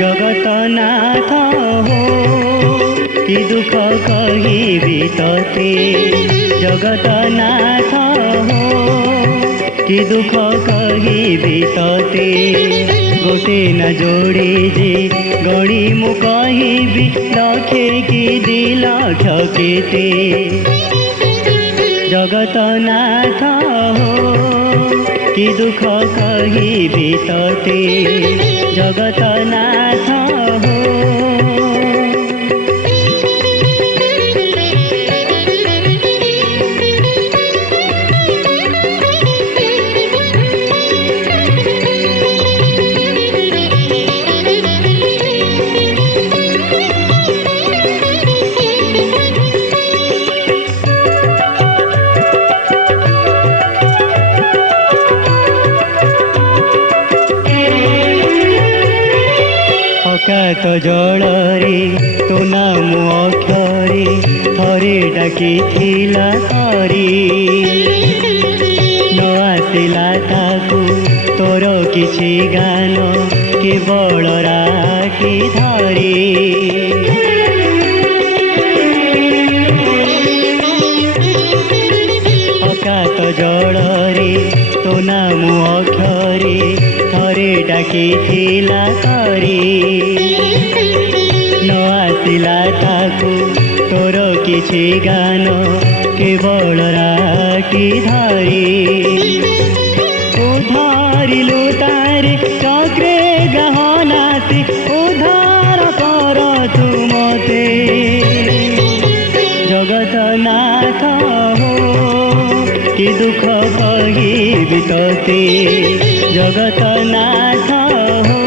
जगतनाथ हो कि दुख कहिबी तोते। जगतनाथ हो कि दुख कहिबी तोते। गोटे न जोड़े जे गणी मु कहिबी लखे कि दी लक्ष केते। जगतनाथ हो कि दुख कहिबी तोते। जगतनाथ हो अकात जलरे तो नाम अक्षरे थरे डाकिथिला हरि। न आसिला ताकू तोर किछि गान केवल राखी धरी। अकात जलरे तो नाम अक्षरे थरे डाकिथिला हरि। न आसिला ताकू तोर किछि गान केवल राखी धरी। उधारिलु तारे चक्रे गहनासी उधार कर तु मते। जगतनाथ हो कि दुख कहिबी तोते। जगतनाथ हो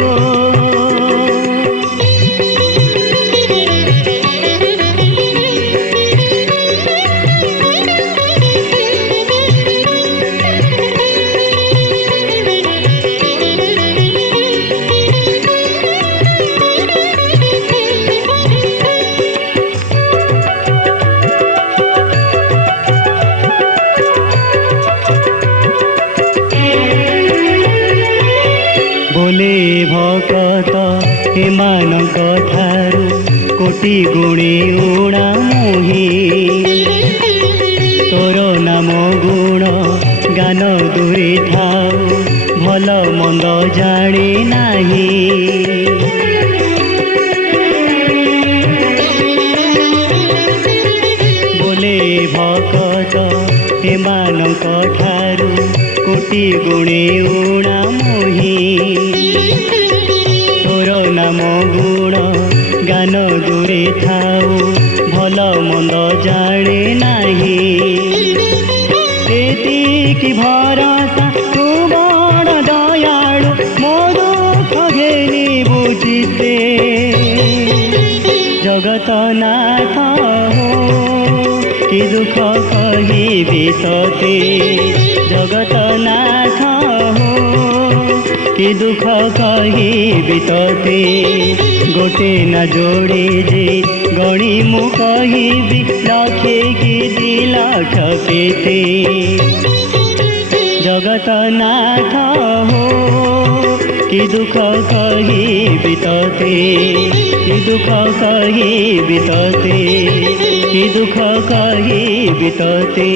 बोले भकत एमानक ठारू कोटि गुणे उणा मुही। तोर नाम गुण गान दूरे थाऊ भल मंद जाने नाही। बोले भकत एमानक ठारू कोटि गुणे उणा मुही। तोर नाम गुण गान दूरे थाऊ भल मंद जाने नाही। एतिकी भरसा तू बड़ दयालु मो दुख घेनी बुझिते। जगतनाथ हो कि दुख कहिबी तोते। जगतनाथ हो कि दुख कहिबी तोते। गोटे न जोड़े जे गणी मु कहिबी लखे कि दी लक्ष केते। जगतनाथ हो कि दुख कहिबी तोते। कि दुख कहिबी तोते। कि दुख कहिबी तोते।